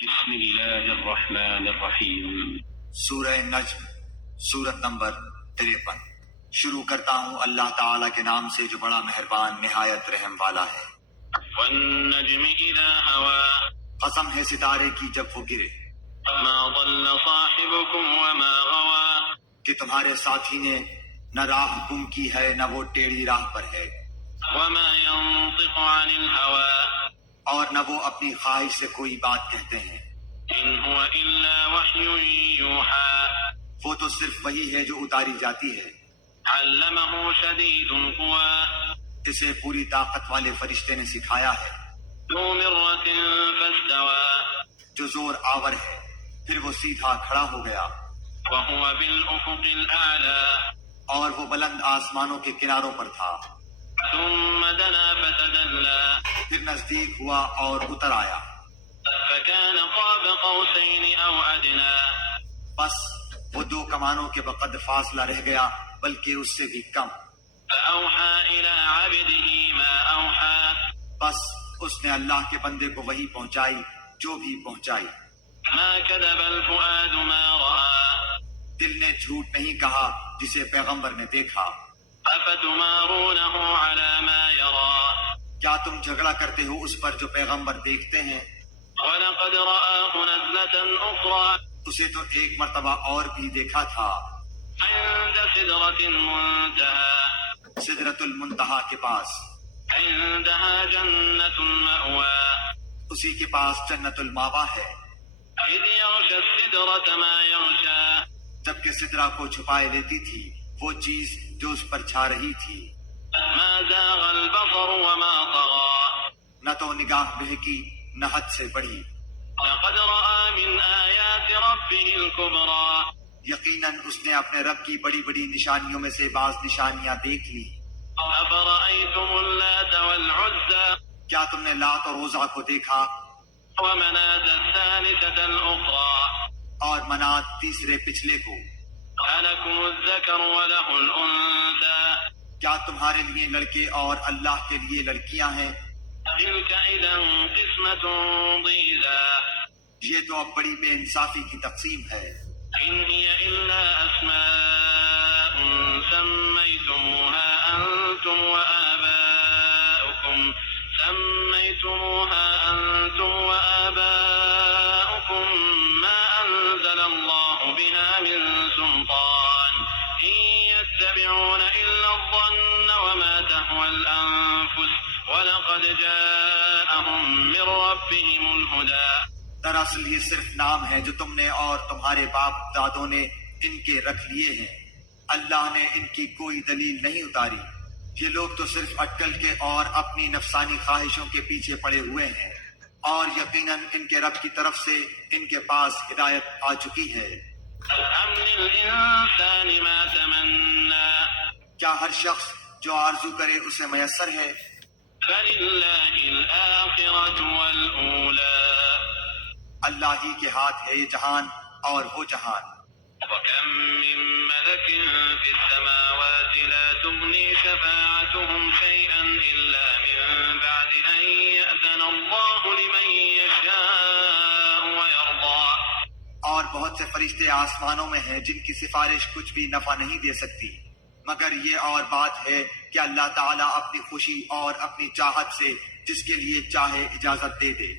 بسم اللہ الرحمن الرحیم۔ سورہ نجم، سورت نمبر 53۔ شروع کرتا ہوں اللہ تعالیٰ کے نام سے جو بڑا مہربان نہایت رحم والا ہے۔ والنجم اذا هوى، قسم ہے ستارے کی جب وہ گرے، ما ضل صاحبكم وما غوى، کہ تمہارے ساتھی نے نہ راہ گم کی ہے نہ وہ ٹیڑھی راہ پر ہے، وما ينطق عن الهوى، اور نہ وہ اپنی خواہش سے کوئی بات کہتے ہیں، ان هو الا وحی یوحى، وہ تو صرف وہی ہے جو اتاری جاتی ہے۔ علمه شدید القوى، اسے پوری طاقت والے فرشتے نے سکھایا ہے، ذو مرة فاستوى، جو زور آور ہے پھر وہ سیدھا کھڑا ہو گیا، وهو بالافق الاعلى، اور وہ بلند آسمانوں کے کناروں پر تھا، ثم دنا فتدلى، پھر نزدیک ہوا اور اتر آیا، فكان قاب قوسين او ادنى، بس وہ دو کمانوں کے بقد فاصلہ رہ گیا بلکہ اس سے بھی کم، فأوحى إلى عبده ما أوحى، بس اس نے اللہ کے بندے کو وہی پہنچائی جو بھی پہنچائی، ما كذب الفؤاد ما رأى، دل نے جھوٹ نہیں کہا جسے پیغمبر نے دیکھا، أفتمارونه على ما يرى، کیا تم جھگڑا کرتے ہو اس پر جو پیغمبر دیکھتے ہیں؟ ولقد رآه نزلة أخرى اسے تو ایک مرتبہ اور بھی دیکھا تھا، عند سدرة المنتهى، سدرۃ المنتہا کے پاس، عندها جنة المأوى، اسی کے پاس جنت الماوا ہے، إذ يغشى السدرة ما يغشى، جبکہ سدرہ کو چھپائے لیتی تھی وہ چیز جو اس پر چھا رہی تھی، ما زاغ البصر وما طغى، نہ تو نگاہ بہکی نہ حد سے بڑھی، لقد رأى من آيات ربه الكبرى، یقیناً اس نے اپنے رب کی بڑی بڑی نشانیوں میں سے بعض نشانیاں دیکھ لی۔ أفرأيتم اللات والعزى، کیا تم نے لات اور عزیٰ کو دیکھا، ومناة الثالثة الأخرى، اور منات تیسرے پچھلے کو؟ ألكم الذكر وله الأنثى، کیا تمہارے لیے لڑکے اور اللہ کے لیے لڑکیاں ہیں؟ تلك إذا قسمة ضيزى، یہ تو اب بڑی بے انصافی کی تقسیم ہے۔ إن هي إلا أسماء سميتموها أنتم وآباؤكم ما أنزل الله بها من سلطان، إن يتبعون إلا الظن وما تهوى الأنفس، ولقد جاءهم من ربهم الهدى۔ دراصل یہ صرف نام ہے جو تم نے اور تمہارے باپ دادوں نے ان کے رکھ لیے ہیں، اللہ نے ان کی کوئی دلیل نہیں اتاری، یہ لوگ تو صرف اٹکل کے اور اپنی نفسانی خواہشوں کے پیچھے پڑے ہوئے ہیں، اور یقیناً ان کے رب کی طرف سے ان کے پاس ہدایت آ چکی ہے۔ أم للإنسان ما تمنى، کیا ہر شخص جو آرزو کرے اسے میسر ہے؟ فلله الآخرة والأولى، اللہ ہی کے ہاتھ ہے یہ جہان اور وہ جہان، وكم من ملك في السماوات لا تغني شفاعتهم شيئا إلا من بعد أن يأذن الله لمن يشاء ويرضى، اور بہت سے فرشتے آسمانوں میں ہیں جن کی سفارش کچھ بھی نفع نہیں دے سکتی، مگر یہ اور بات ہے کہ اللہ تعالیٰ اپنی خوشی اور اپنی چاہت سے جس کے لیے چاہے اجازت دے دے۔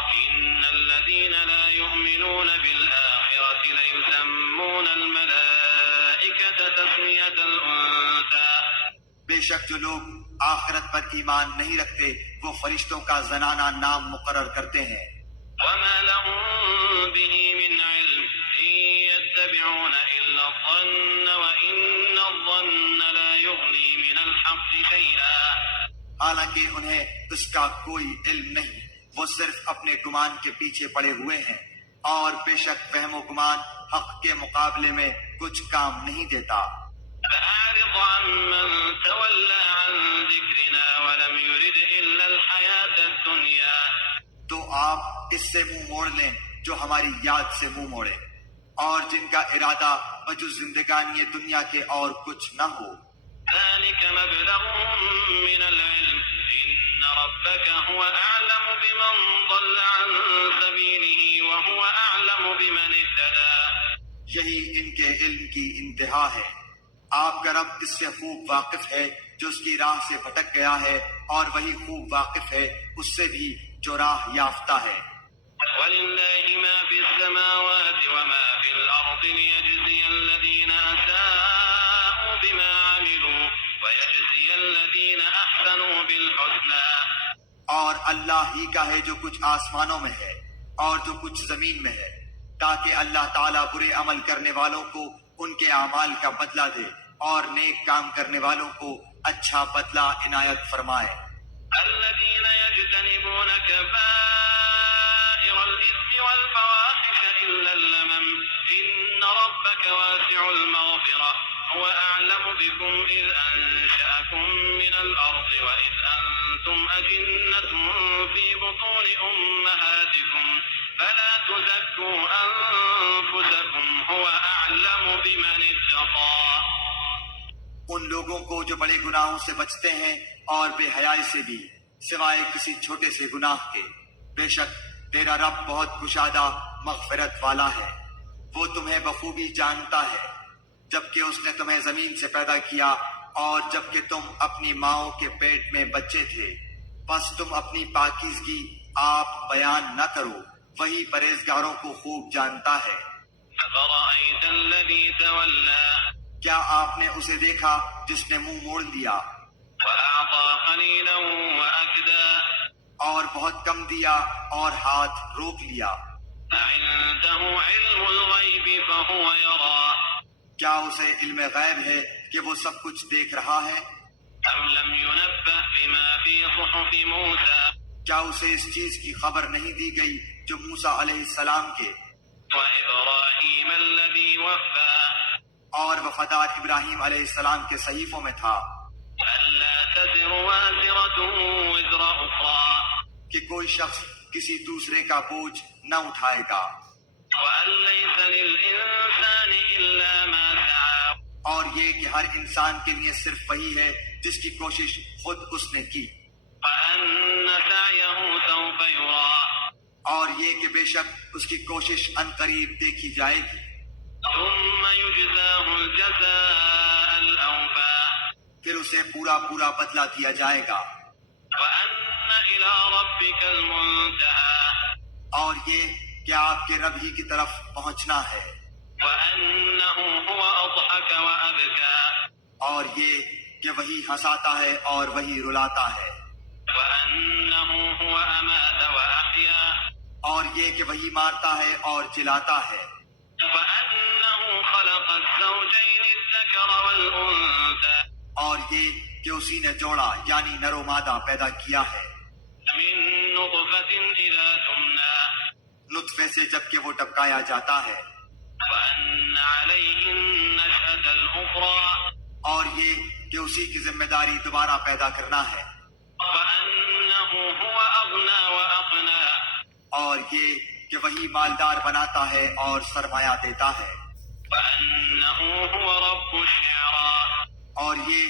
إن الذين لا يؤمنون بالآخرة ليسمون الملائكة تسمية الأنثى، بے شک جو لوگ آخرت پر ایمان نہیں رکھتے وہ فرشتوں کا زنانہ نام مقرر کرتے ہیں، وما لهم به من علم، إن يتبعون إلا الظن وإن الظن لا يغني من الحق شيئا، حالانکہ انہیں اس کا کوئی علم نہیں، وہ صرف اپنے گمان کے پیچھے پڑے ہوئے ہیں، اور بے شک وہم و گمان حق کے مقابلے میں کچھ کام نہیں دیتا۔ فأعرض عمن تولى عن ذكرنا ولم يرد إلا الحياة الدنيا، تو آپ اس سے منہ موڑ لیں جو ہماری یاد سے منہ موڑے، اور جن کا ارادہ بجز زندگانی دنیا کے اور کچھ نہ ہو۔ ذلك مبلغهم من العلم، إن ربك هو أعلم بمن ضل عن سبيله یہی ان کے علم کی انتہا ہے۔ آپ کا رب اس سے خوب واقف ہے جو اس کی راہ سے بھٹک گیا ہے، اور وہی خوب واقف ہے اس سے بھی جو راہ یافتہ ہے۔ وَلِلَّهِ مَا فِي السَّمَاوَاتِ وَمَا فِي الْأَرْضِ لِيَجْزِيَ الَّذِينَ أَسَاءُوا بِمَا عَمِلُوا وَيَجْزِيَ الَّذِينَ أَحْسَنُوا بِالْحُسْنَى۔ اور اللہ ہی کا ہے جو کچھ آسمانوں میں ہے اور جو کچھ زمین میں ہے، تاکہ اللہ تعالیٰ برے عمل کرنے والوں کو ان کے اعمال کا بدلہ دے اور نیک کام کرنے والوں کو اچھا بدلہ عنایت فرمائے۔ الذين يجتنبون كبائر الإثم والفواحش إلا اللمم إن ربك واسع المغفرة هو أعلم بكم إذ أنشأكم من الأرض وإذ أنتم أجنة في بطون أمهاتكم فلا تزكوا أنفسكم هو أعلم بمن اتقى۔ ان لوگوں کو جو بڑے گناہوں سے بچتے ہیں اور بے حیائی سے بھی، سوائے کسی چھوٹے سے گناہ کے، بے شک تیرا رب بہت کشادہ مغفرت والا ہے، وہ تمہیں بخوبی جانتا ہے۔ جبکہ اس نے تمہیں زمین سے پیدا کیا اور جبکہ تم اپنی ماؤں کے پیٹ میں بچے تھے، پس تم اپنی پاکیزگی آپ بیان نہ کرو، وہی پرہیزگاروں کو خوب جانتا ہے۔ أفرأيت الذي تولى کیا آپ نے اسے دیکھا جس نے منہ موڑ لیا وأعطى قليلا وأكدى اور بہت کم دیا اور ہاتھ روک لیا؟ أعنده علم الغيب فهو يرى کیا اسے علم غیب ہے کہ وہ سب کچھ دیکھ رہا ہے؟ أم لم ينبأ بما في صحف موسى کیا اسے اس چیز کی خبر نہیں دی گئی جو موسیٰ علیہ السلام کے وإبراهيم الذي وفى اور وفادار ابراہیم علیہ السلام کے صحیفوں میں تھا ألا تزر وازرة وزر أخرى کہ کوئی شخص کسی دوسرے کا بوجھ نہ اٹھائے گا، وأن ليس للإنسان إلا ما سعى اور یہ کہ ہر انسان کے لیے صرف وہی ہے جس کی کوشش خود اس نے کی، وأن سعيه سوف يرى اور یہ کہ بے شک اس کی کوشش عنقریب دیکھی جائے گی، ثم يجزاه الجزاء الأوفى پھر اسے پورا پورا بدلہ دیا جائے گا، وأن إلى ربك المنتهى اور یہ کہ آپ کے رب ہی کی طرف پہنچنا ہے، وأنه هو أضحك وأبكى اور یہ کہ وہی ہنساتا ہے اور وہی رلاتا ہے، وأنه هو أمات وأحيا اور یہ کہ وہی مارتا ہے اور جلاتا ہے، وأنه خلق الزوجين الذكر والأنثى اور یہ کہ اسی نے جوڑا یعنی نر و مادہ پیدا کیا ہے، من نطفة إذا تمنى نطفے سے جب کہ وہ ٹپکایا جاتا ہے، وأن عليه النشأة الأخرى اور یہ کہ اسی کی ذمہ داری دوبارہ پیدا کرنا ہے، وأنه هو أغنى وأقنى اور یہ کہ وہی مالدار بناتا ہے اور سرمایہ دیتا ہے، وأنه هو رب الشعرى اور یہ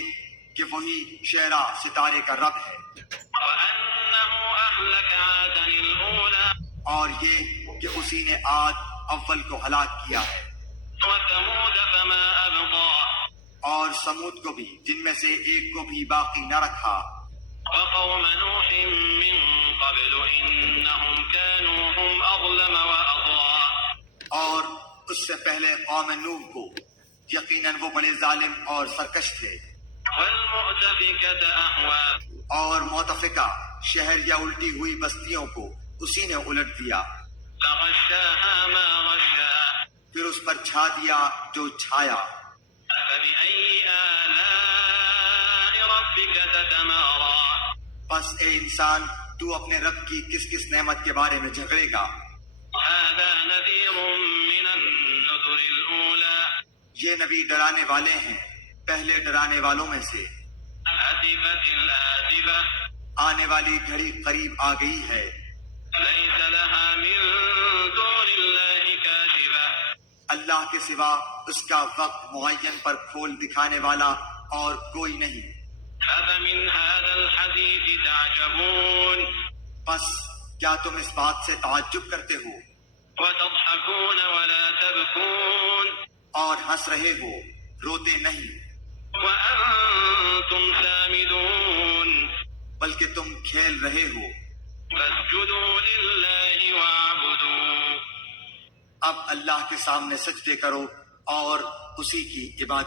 کہ وہی شعرا ستارے کا رب ہے، وأنه أهلك عادا الأولى اور یہ کہ اسی نے عاد اول کو ہلاک کیا ہے، وثمود فما أبقى اور سمود کو بھی جن میں سے ایک کو بھی باقی نہ رکھا، وقوم نوح من قبل إنهم كانوا هم أظلم وأطغى اور اس سے پہلے قوم نوح کو، یقیناً وہ بڑے ظالم اور سرکش تھے، والمؤتفكة أهوى اور متفقہ شہر یا الٹی ہوئی بستیوں کو اسی نے الٹ دیا، فغشاها ما غشا پھر اس پر چھا دیا جو چھایا، فبأي آلاء ربك تتمارى پس اے انسان تو اپنے رب کی کس کس نعمت کے بارے میں جھگڑے گا؟ هذا نذير من النذر الأولى یہ نبی ڈرانے والے ہیں پہلے ڈرانے والوں میں سے، أزفت الآزفة آنے والی گھڑی قریب آ گئی ہے، ليس لها من دون الله كاشفة اللہ کے سوا اس کا وقت معین پر کھول دکھانے والا اور کوئی نہیں، أفمن هذا الحديث تعجبون پس کیا تم اس بات سے تعجب کرتے ہو وتضحكون ولا تبكون رہے ہو، روتے نہیں، وأنتم سامدون بلکہ تم کھیل رہے ہو۔ فاسجدوا لله واعبدوا اب اللہ کے سامنے سجدے کرو اور اسی کی عبادت